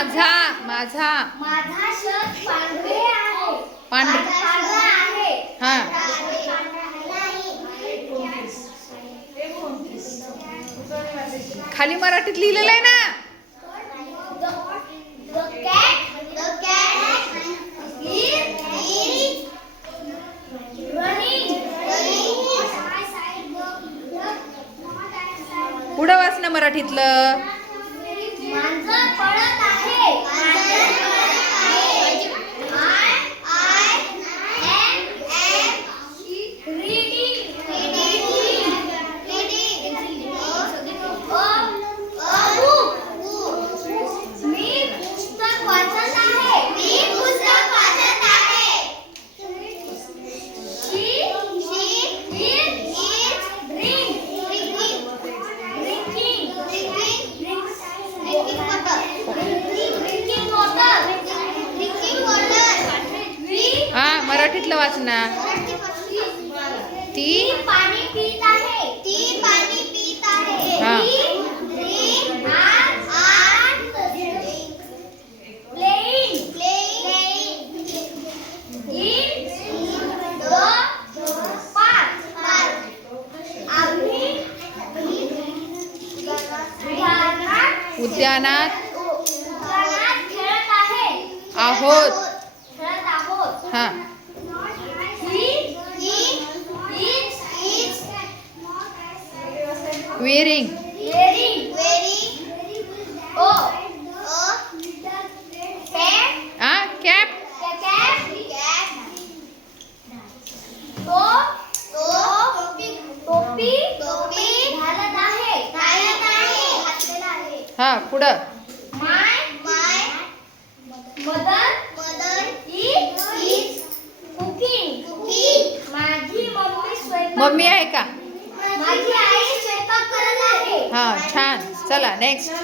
माझा माझा माझा शर्ट पांढरे आहे. पांढरा आहे. हा खाली मराठीत लिहिलेलं आहे ना. The cat is running. पुढं वाच ना मराठीतलं. मांजर पळत आहे. हा मराठीतलं वाच ना. ती पाणी पीत आहे. हा उद्यानात खेळत आहोत. हा वेरिंग हा कॅप टोपी घालत आहे. हा पुढं My mother is cooking. माझी मम्मी स्वयंपाक मम्मी आहे का. माझी आई स्वयंपाक करत आहे. हा छान. चला नेक्स्ट.